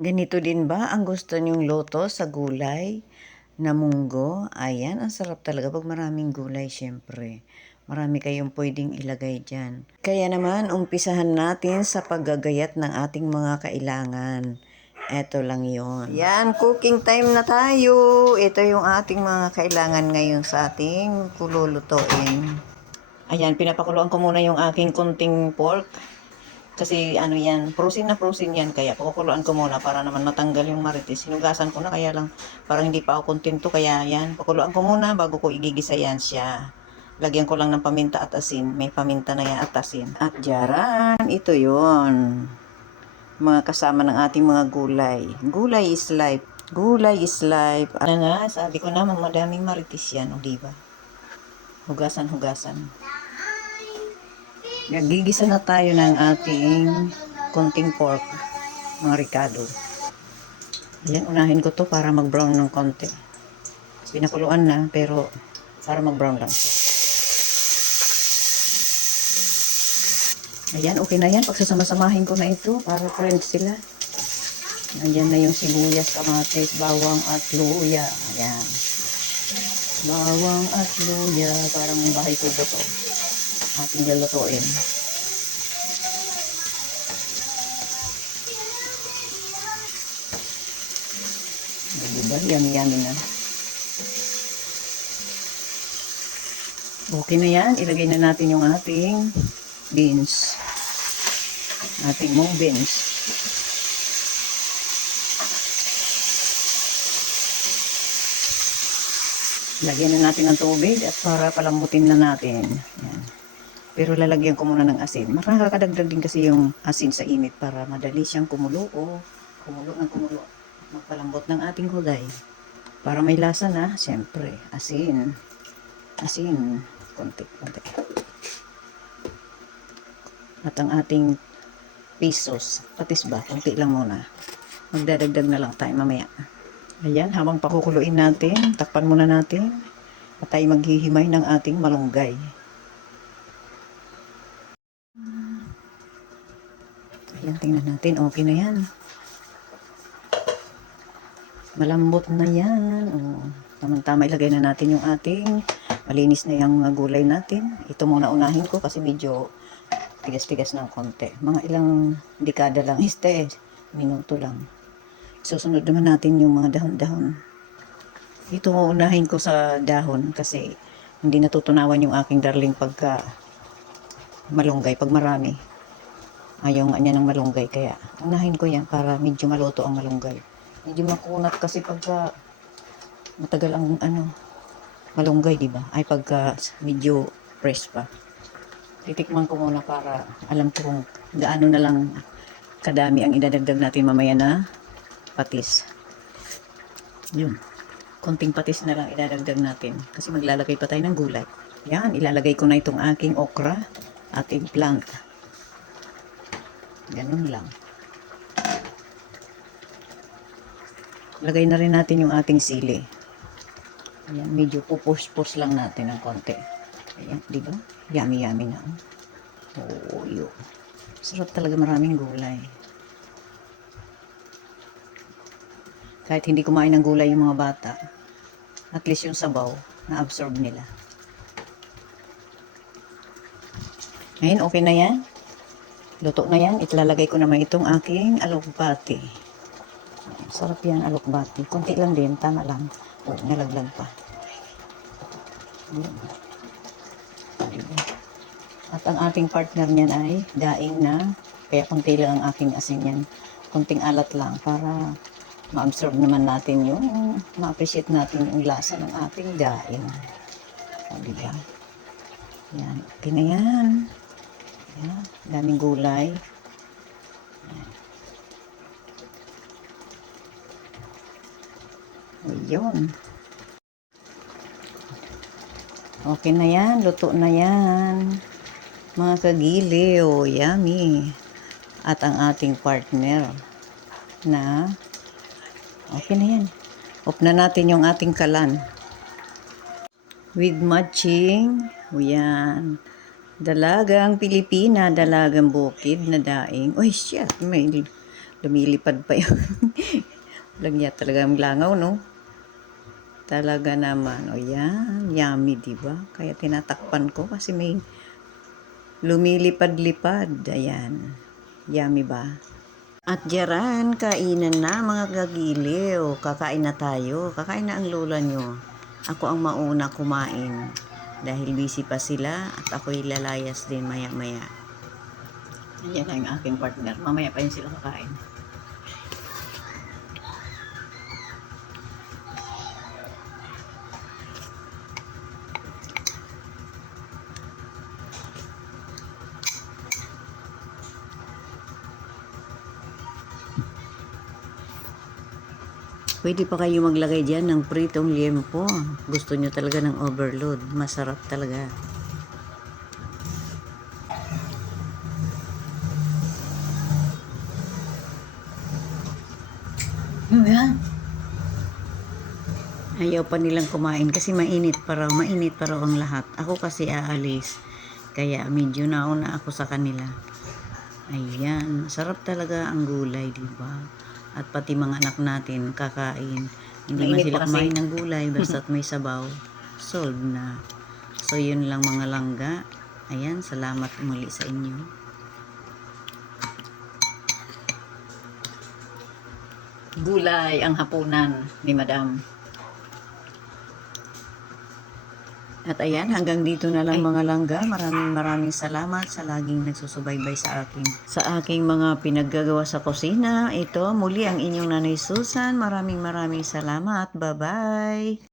Ganito din ba ang gusto niyong loto sa gulay na munggo? Ayan, ang sarap talaga pag maraming gulay syempre. Marami kayong pwedeng ilagay dyan. Kaya naman, umpisahan natin sa paggagayat ng ating mga kailangan. Eto lang yon. Yan, cooking time na tayo. Ito yung ating mga kailangan ngayon sa ating kululutuin. Ayan, pinapakuluan ko muna yung aking kunting pork. Kasi ano yan, frozen na frozen yan. Kaya pakukuluan ko muna para naman matanggal yung marites. Sinugasan ko na kaya lang parang hindi pa ako kontento. Kaya yan, pakuluan ko muna bago ko igigisa yan siya. Lagyan ko lang ng paminta at asin. May paminta na yan at asin. At jaran, ito yon Mga kasama ng ating mga gulay. Gulay is life. Gulay is life. Ano nga, sabi ko naman madaming marites yan, o diba? Hugasan-hugasan. Nagigisa na tayo ng ating konting pork, mga ricado. Ayan, unahin ko to para mag-brown ng konti. Pinakuluan na, pero para mag-brown lang. Ayan, okay na yan. Pagsasama-samahin ko na ito para friends sila. Ayan na yung sibuyas, kamatis, bawang at luya. Ayan. Bawang at luya. Parang bahay ko to. Ating lulutuin. Diba? Yummy-yummy na. Okay na yan. Ilagay na natin yung ating beans. Ating mong beans. Lagyan na natin ng tubig at para palambutin na natin. Yan. Pero lalagyan ko muna ng asin. Makakadagdag din kasi yung asin sa init para madali siyang kumulo o kumulo ng kumulo. Magpalambot ng ating hulay. Para may lasa na, siyempre, asin. Asin. Konti, konti. At ang ating pesos, patis ba, konti lang muna. Magdadagdag na lang tayo mamaya. Ayan, habang pakukuluin natin, takpan muna natin. At tayo maghihimay ng ating malunggay. Ayan, tingnan natin. Okay na yan. Malambot na yan. Oh, tamang-tama ilagay na natin yung ating malinis na yung gulay natin. Ito muna unahin ko kasi medyo tigas-tigas ng konti. Mga ilang dekada lang. Este, minuto lang. Susunod naman natin yung mga dahon-dahon. Ito unahin ko sa dahon kasi hindi natutunawan yung aking darling pagka malunggay, pag marami. Ayaw nga niya ng malunggay kaya unahin ko yan para medyo maluto ang malunggay. Medyo makunat kasi pagka matagal ang ano malunggay, di ba? Ay pagka medyo fresh pa. Titikman ko muna para alam ko kung gaano na lang kadami ang idadagdag natin mamaya na patis. Yun. Konting patis na lang idadagdag natin kasi maglalagay pa tayo ng gulay. Yan, ilalagay ko na itong aking okra at eggplant. Ganun lang. Lagay na rin natin yung ating sili. Ayan, medyo pupus-pus lang natin ng konti. Ayan, di ba? Yummy-yummy na. Oh, yun. Sarap talaga maraming gulay. Kahit hindi kumain ng gulay yung mga bata, at least yung sabaw, na-absorb nila. Ngayon, okay na yan. Luto na yan. Itlalagay ko naman itong aking alokbati. Sarap yan, alokbati. Kunti lang din, tama lang. O, nalaglag pa. At ang ating partner niyan ay daing na, kaya kunti lang ang aking asin yan. Kunting alat lang para ma-absorb naman natin yung, ma-appreciate natin yung lasa ng ating daing. O, diba? Yan, okay na yan. Yan, daming gulay. Ayun. Okay na yan. Luto na yan. Mga kagiliw. Yummy. At ang ating partner na okay na yan. Off na natin yung ating kalan. With matching. O yan. Dalagang Pilipina, dalagang bukid na daing. Uy, shit, may Lumilipad pa yun. Walang ya talagang langaw, no? Talaga naman. O yan, yummy, di ba? Kaya tinatakpan ko kasi may lumilipad-lipad. Ayan. Yummy ba? At jaran, kainan na mga gagiliw. Kakain na tayo. Kakain na ang lola nyo. Ako ang mauna kumain. Dahil busy pa sila at ako'y lalayas din maya-maya. Yan na yung aking partner. Mamaya pa yun sila kakain. Pwede pa kayo maglagay dyan ng pritong liempo. Gusto nyo talaga ng overload. Masarap talaga. Yan. Ayaw pa nilang kumain kasi mainit pa raw. Mainit pa raw ang lahat. Ako kasi aalis. Kaya medyo nauna ako sa kanila. Ayan. Sarap talaga ang gulay, di ba? At pati mga anak natin kakain. Hindi man sila kumain ng gulay basta't may sabaw. Solved na. So yun lang mga langga. Ayan, salamat muli sa inyo. Gulay ang hapunan ni Madam. At ayan, hanggang dito na lang mga langga. Maraming maraming salamat sa laging nagsusubaybay sa akin. Sa aking mga pinaggagawa sa kusina, ito muli ang inyong nanay Susan. Maraming maraming salamat. Bye-bye!